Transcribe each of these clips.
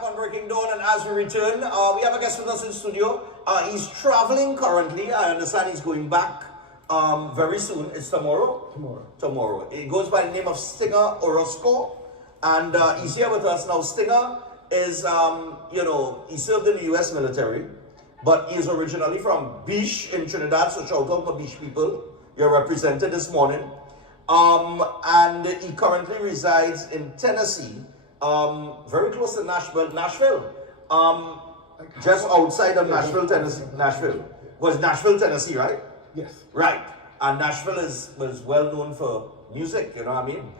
back on Breaking Dawn, and as we return, we have a guest with us in studio. He's traveling currently. I understand he's going back very soon. It's tomorrow? Tomorrow. He goes by the name of Stinger OROSCO, and he's here with us now. Stinger is, he served in the U.S. military, but he is originally from Beach in Trinidad, so shout out to Beach people. You're represented this morning. And he currently resides in Tennessee, very close to Nashville, just outside of Nashville, Tennessee. Was Nashville, Tennessee, right? Yes. Right. And Nashville was well known for music, you know what I mean?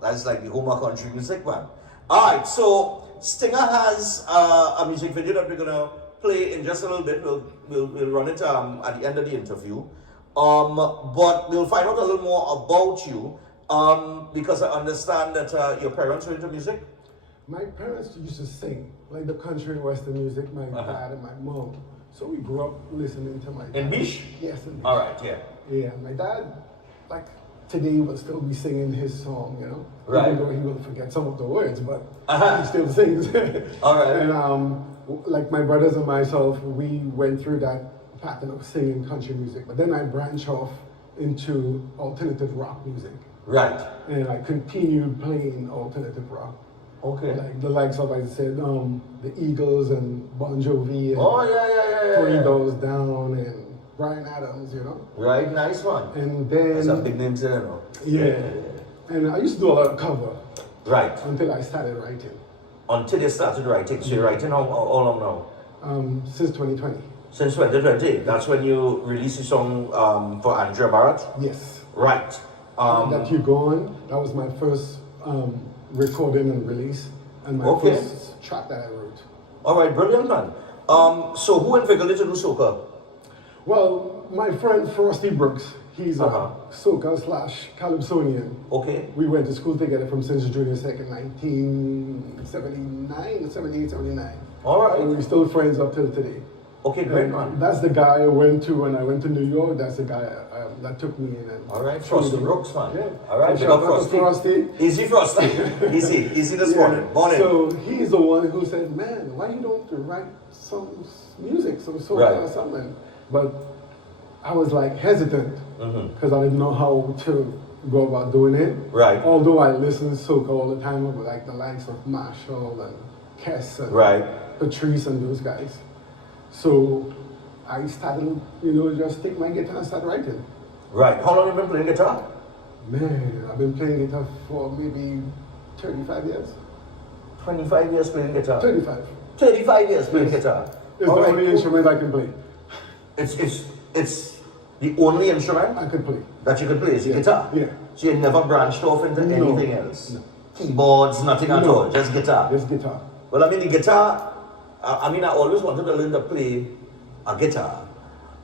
That's like the home of country music, man. All right, so Stinger has a music video that we're gonna play in just a little bit. We'll run it at the end of the interview. But we'll find out a little more about you, because I understand that your parents were into music? My parents used to sing, like the country and western music, my dad and my mom. So we grew up listening to my dad. In Beach? Yes, in Beach. All right, yeah. Yeah, my dad, like, today he will still be singing his song, you know? Right. Even though he will forget some of the words, but he still sings. All right. And, like my brothers and myself, we went through that pattern of singing country music, but then I branched off into alternative rock music. Right. And I continued playing alternative rock. Okay. Like the likes of, I said, the Eagles and Bon Jovi and Oh, yeah. Three Doors Down and Bryan Adams, you know? Right, nice one. And then... That's a big name there, you know? Yeah. And I used to do a lot of cover. Right. Until I started writing. Until you started writing. So you're writing how long now? Since 2020. Since 2020. That's when you released a song for Andrea Barrett? Yes. Right. That You Go On, that was my first recording and release, and my first track that I wrote. All right, brilliant, man. So who inveigled you to do soca? Well, my friend Frosty Brooks, he's a soca / Calypsonian. Okay. We went to school together from St. Junior Second, 1978, 79. All right. And we're still friends up till today. Okay, great, man. That's the guy I went to when I went to New York. That's the guy that took me in. And all right, Frosty Brooks, man. Yeah. All right, so big up Frosty. Easy, Frosty. Easy this morning. So he's the one who said, man, why you don't write some music, some soca or something? But I was like hesitant because I didn't know how to go about doing it. Right. Although I listen to soca all the time, with like the likes of Marshall and Kess and Patrice and those guys. So I started, just take my guitar and start writing. Right. How long have you been playing guitar? Man, I've been playing guitar for maybe 35 years. 25 years playing guitar? 35. 35 years playing guitar? It's the only instrument I can play. It's the only instrument I could play. That you can play is the guitar? Yeah. So you never branched off into anything else? No. Keyboards, nothing at all, just guitar? Just guitar. Well, I mean, the guitar, I always wanted to learn to play a guitar.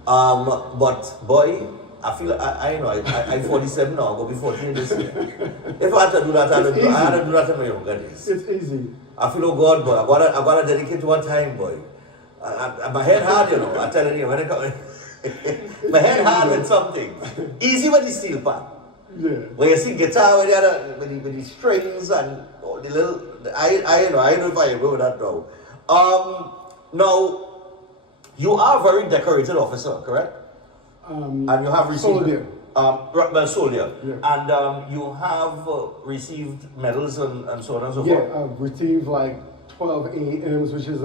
But boy, I feel, I'm 47 now, I'll be 14 this year. If I had to do that, I had to do that in my younger days. It's easy. I feel, oh God, boy, I gotta dedicate one time, boy. My head hard, I'm telling you, when it comes, my head hard with something. Easy with the steel part. Yeah. When you see guitar with the strings and all the little, I know if I agree with that now. Now, you are a very decorated officer, correct? And you have received soldier. Soldier. Yeah. And you have received medals and so on and so forth. Yeah, I've received like 12 AMs, which is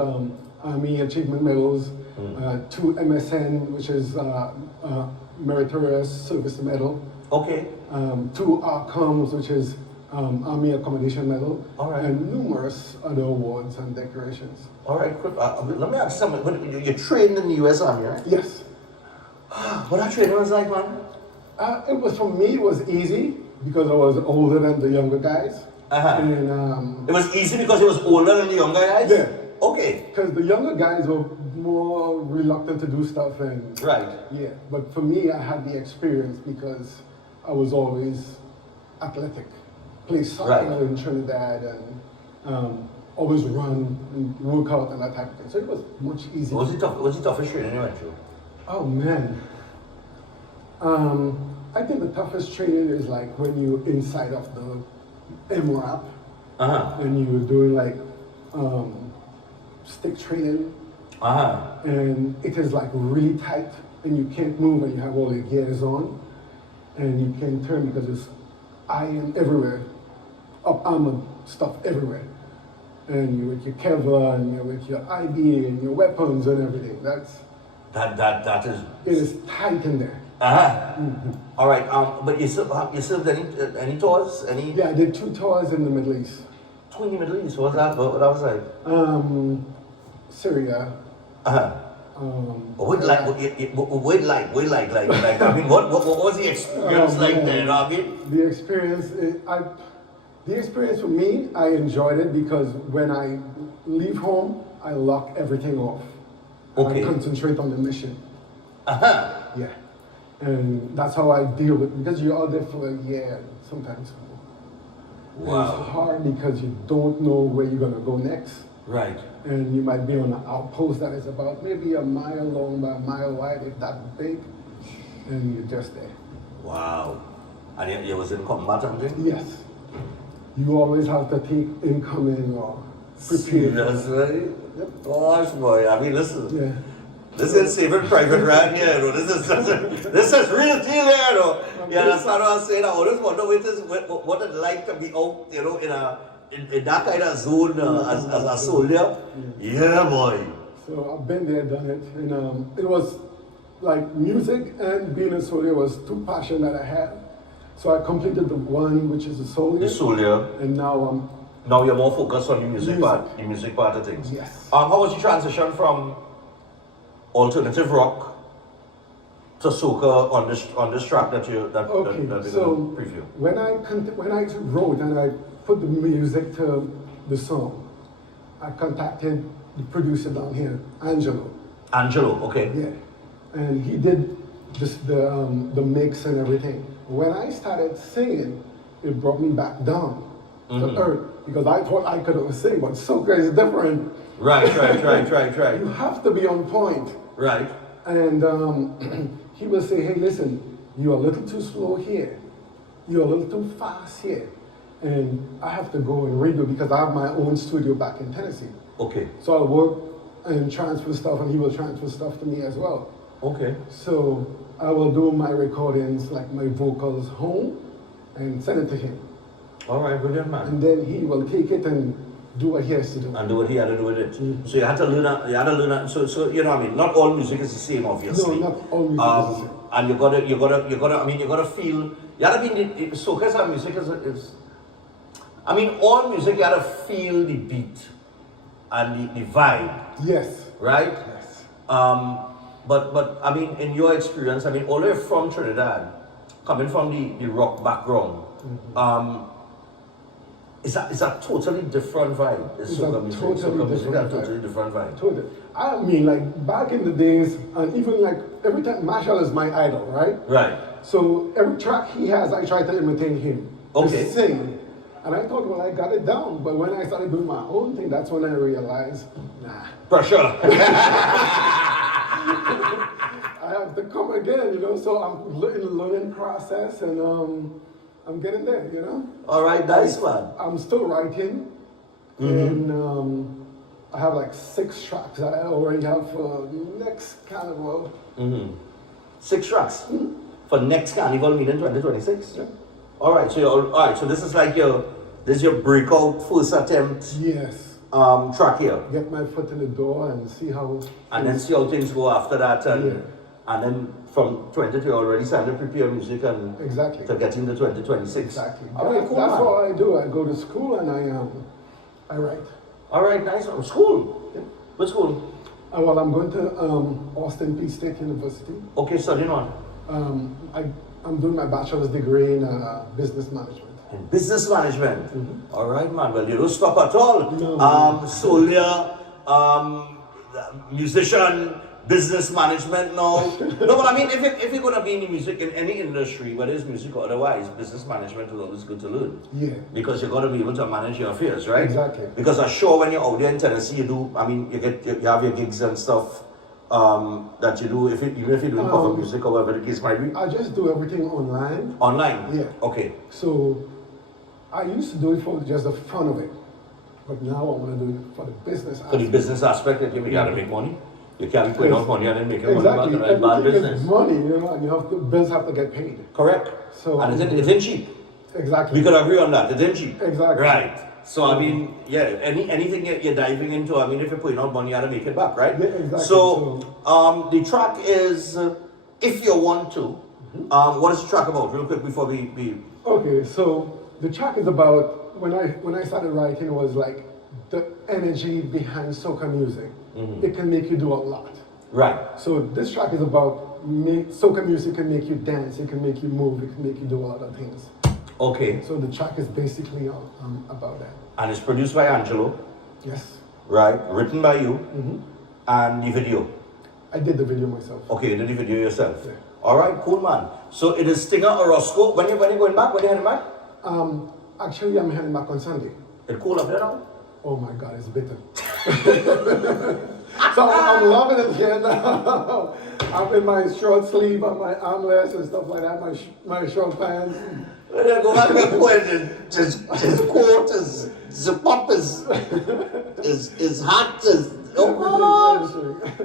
Army Achievement Medals, 2 MSN, which is Meritorious Service Medal. Okay. 2 ARCOMs, which is Army Accommodation Medal, and numerous other awards and decorations. All right, quick. Let me ask something. You trained in the U.S. Army, right? Yes. What that training was like, man? For me, it was easy because I was older than the younger guys. And it was easy because he was older than the younger guys? Yeah. Okay. Because the younger guys were more reluctant to do stuff and... Right. Yeah, but for me, I had the experience because I was always athletic. Play soccer in Trinidad and always run and work out and that type of thing. So it was much easier. Was it toughest training you went through? Oh man. I think the toughest training is like when you're inside of the MRAP and you're doing like stick training. Uh-huh. And it is like really tight and you can't move and you have all your gears on and you can't turn because it's iron everywhere, up armor stuff everywhere. And you're with your Kevlar and you're with your IB and your weapons and everything. That is... It is tight in there. Uh-huh. All right, but you served any tours? Yeah, I did 2 tours in the Middle East. 2 in the Middle East, what was that like? Syria. Uh-huh. What I mean, what was the experience like there, I mean? The experience for me, I enjoyed it because when I leave home, I lock everything off. Okay. I concentrate on the mission. Uh-huh. Yeah. And that's how I deal with it, because you're out there for a year, sometimes more. Wow. And it's hard because you don't know where you're going to go next. Right. And you might be on an outpost that is about maybe a mile long by a mile wide, if that big, and you're just there. Wow. And you was in combat and thing? Yes. You always have to take incoming or prepare. Seriously? Yep. Gosh, boy. I mean, listen. Yeah. This is Saving Private Ryan here, you know. This is real deal here, you know. You understand what I'm saying? I always wonder what it's like to be out, you know, in that kind of zone as a soldier. Yeah, boy. So I've been there, done it, and it was like music and being a soldier was 2 passions that I had. So I completed the one, which is the soldier. The soldier. And now Now you're more focused on the music part of things. Yes. How was the transition from alternative rock to soca on this track that you're gonna preview? When I wrote and I put the music to the song, I contacted the producer down here, Angelo. Angelo, okay. Yeah, and he did the mix and everything. When I started singing, it brought me back down to earth because I thought I could sing, but soca is different. Right. You have to be on point. Right. And he will say, hey, listen, you're a little too slow here. You're a little too fast here. And I have to go and redo because I have my own studio back in Tennessee. Okay. So I'll work and transfer stuff, and he will transfer stuff to me as well. Okay. So I will do my recordings, like my vocals, home and send it to him. All right, brilliant, man. And then he will take it and do what he has to do. And do what he had to do with it. So you had to learn that. So you know what I mean. Not all music is the same, obviously. No, not all music is the same. And you gotta feel. You gotta be. Soca and music is. I mean, all music you gotta feel the beat and the vibe. Yes. Right. Yes. But I mean, in your experience, I mean, all the way from Trinidad, coming from the rock background, it's a totally different vibe. It's soca music. Soca music is a totally different vibe. Totally. I mean, like back in the days, and even like every time, Marshall is my idol, right? Right. So every track he has, I try to imitate him. Okay. To sing. And I thought, well, I got it down. But when I started doing my own thing, that's when I realized, nah. Pressure. I have to come again, you know. So I'm in the learning process, and I'm getting there, you know. All right, nice one. I'm still writing, and I have like 6 tracks that I already have for next carnival. 6 tracks for next carnival, meaning 2026. Yeah. All right, so this is like your breakout first attempt. Yes. Track here. Get my foot in the door and see how. And then see how things go after that, and then from 20 you already started to prepare music and exactly to get into 2026. Exactly. All right, cool, that's man. what I do. I go to school and I write. All right, nice one. School. Yeah. What school? Well, I'm going to Austin Peay State University. Okay, studying on. I'm doing my bachelor's degree in business management. In business management. All right, man. Well, you don't stop at all. No. Soldier, musician, business management now. No, but I mean, if you're going to be in the music, in any industry, whether it's music or otherwise, business management is always good to learn. Yeah. Because you've got to be able to manage your affairs, right? Exactly. Because I'm sure when you're out there in Tennessee, you have your gigs and stuff that you do, even if you're doing cover music or whatever the case might be. I just do everything online. Online? Yeah. Okay. So I used to do it for just the fun of it. But now I want to do it for the business For aspect. the business aspect, you gotta make money. You can't put out money and then make money Exactly. about the bad Everything business. is money, you know, and bills have to get paid. Correct. So And it ain't cheap. Exactly. We could agree on that. It ain't cheap. Exactly. Right. So I mean, yeah, anything you're diving into, I mean, if you're putting out money, you gotta make it back, right? Yeah, exactly. So the track is If You Want To. What is the track about? Real quick before we Okay, so the track is about when I started writing, it was like the energy behind soca music. It can make you do a lot. Right. So this track is about soca music can make you dance, it can make you move, it can make you do a lot of things. Okay. So the track is basically about that. And it's produced by Angelo, Yes. right? Written by you, and the video. I did the video myself. Okay, you did the video yourself. Yeah. All right, cool, man. So it is Stinger OROSCO. When you going back? When you heading back? Actually, I'm heading back on Sunday. It's cool up there now. Oh my God, it's bitter. So I'm loving it here now. I'm in my short sleeve, on my armless and stuff like that, my short pants. When you go back to the point, his coat, his pop is hot,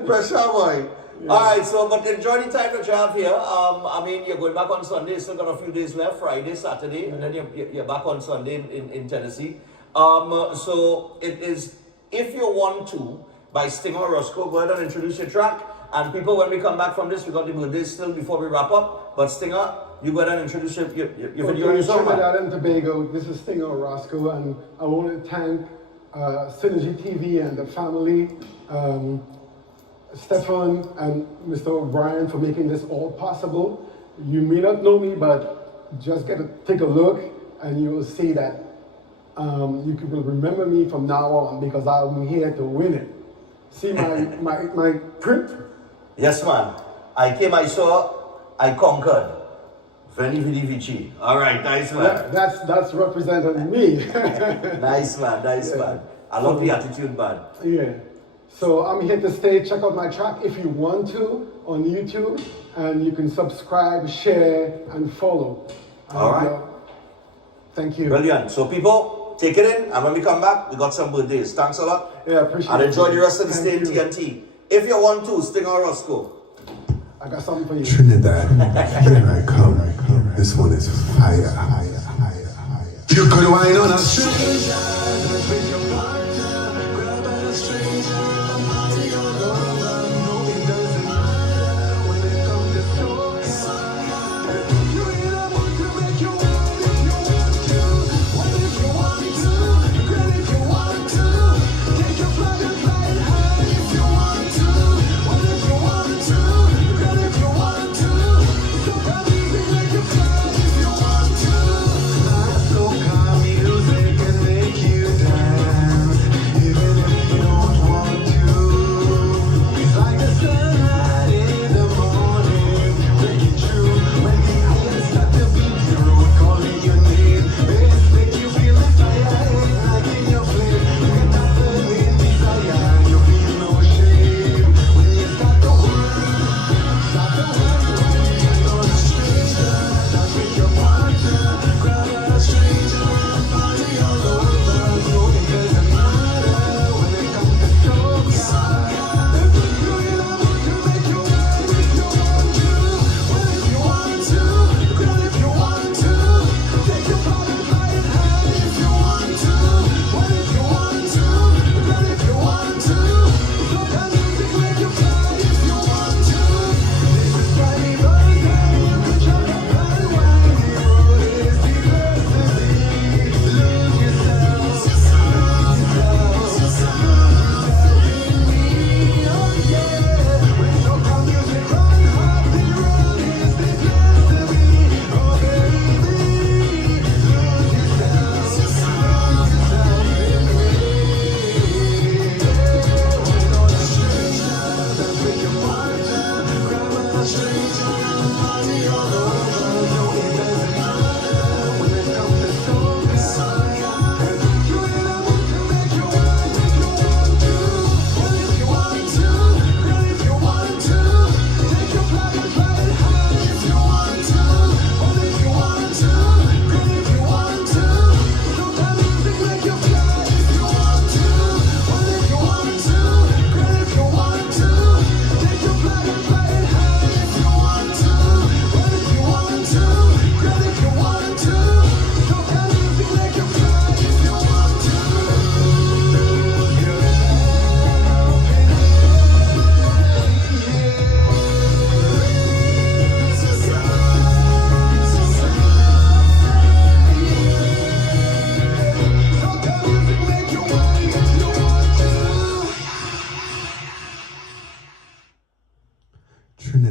pressure boy. Yeah. All right, so but enjoy the time that you have here. I mean, you're going back on Sunday. Still got a few days left. Friday, Saturday, and then you're back on Sunday in Tennessee. So it is If You Want To by Stinger OROSCO. Go ahead and introduce your track. And people, when we come back from this, we got the birthdays still before we wrap up. But Stinger, you go ahead and introduce your video and your song. Trinidad and Tobago. This is Stinger OROSCO, and I want to thank Synergy TV and the family. Stefan and Mr. O'Brien for making this all possible. You may not know me, but just take a look and you will see that you will remember me from now on because I'm here to win it. See my print? Yes, man. I came, I saw, I conquered. Veni Vidi Vici. All right, nice man. That's representing me. Nice man, nice man. I love the attitude, man. Yeah. So I'm here to stay. Check out my track If You Want To on YouTube, and you can subscribe, share, and follow. All right. Thank you. Brilliant. So people, take it in, and when we come back, we got some birthdays. Thanks a lot. Yeah, appreciate it. And enjoy the rest of the stay in Thank TNT. If you want to, Stinger OROSCO. I got something for you. Trinidad, here I come. This one is fire. You could wine on a stranger. Music can make you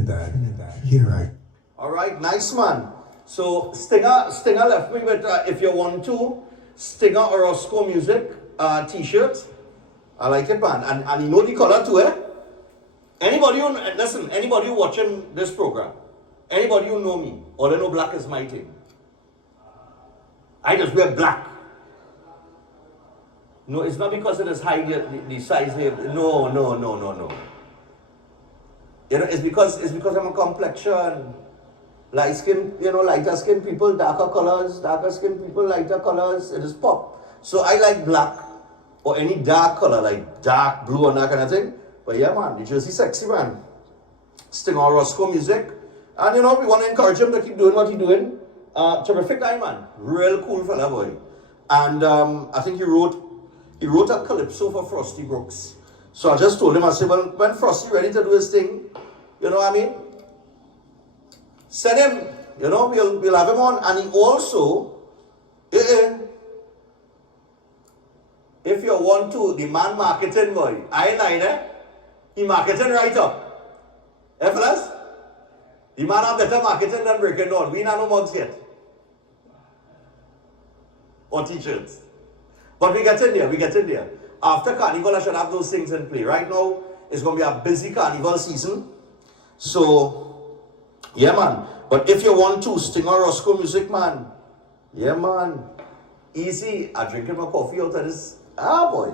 Trinidad. Here I All right, nice man. So Stinger left me with if you want to Stinger OROSCO music t-shirt. I like it, man. And you know the color too, eh? Anybody who watching this program, anybody who know me or they know black is my thing. I just wear black. No, it's not because it is high the size here. No. You know, it's because I'm a complexion. Light skin, lighter skin people, darker colors, darker skin people, lighter colors, it is pop. So I like black or any dark color, like dark blue and that kind of thing. But yeah, man, the jersey sexy, man. Stinger OROSCO music. And we want to encourage him to keep doing what he's doing. Terrific guy, man. Real cool fella, boy. And I think he wrote a calypso for Frosty Brooks. So I just told him, I said, when Frosty ready to do his thing, you know what I mean? Send him, we'll have him on. And he also, if you want to, the man marketing boy, he marketing right up. Eh, fellas? The man have better marketing than breaking down. We not no mugs yet. Or t-shirts. But we get in there. After Carnival, I should have those things in play. Right now, it's going to be a busy Carnival season. So, yeah, man. But if you want to, Stinger OROSCO music, man. Yeah, man. Easy. I'm drinking my coffee out of this. Ah, boy.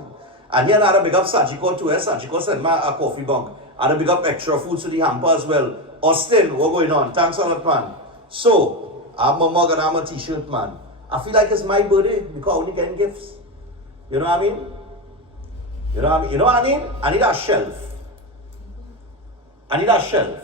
And here I had a big up Sachiko too. Sachiko sent me a coffee bunk. I had a big up extra food to the hamper as well. Austin, what's going on? Thanks a lot, man. So, I'm a mug and I'm a t-shirt, man. I feel like it's my birthday because I only getting gifts. You know what I mean? You know what I mean? I need a shelf.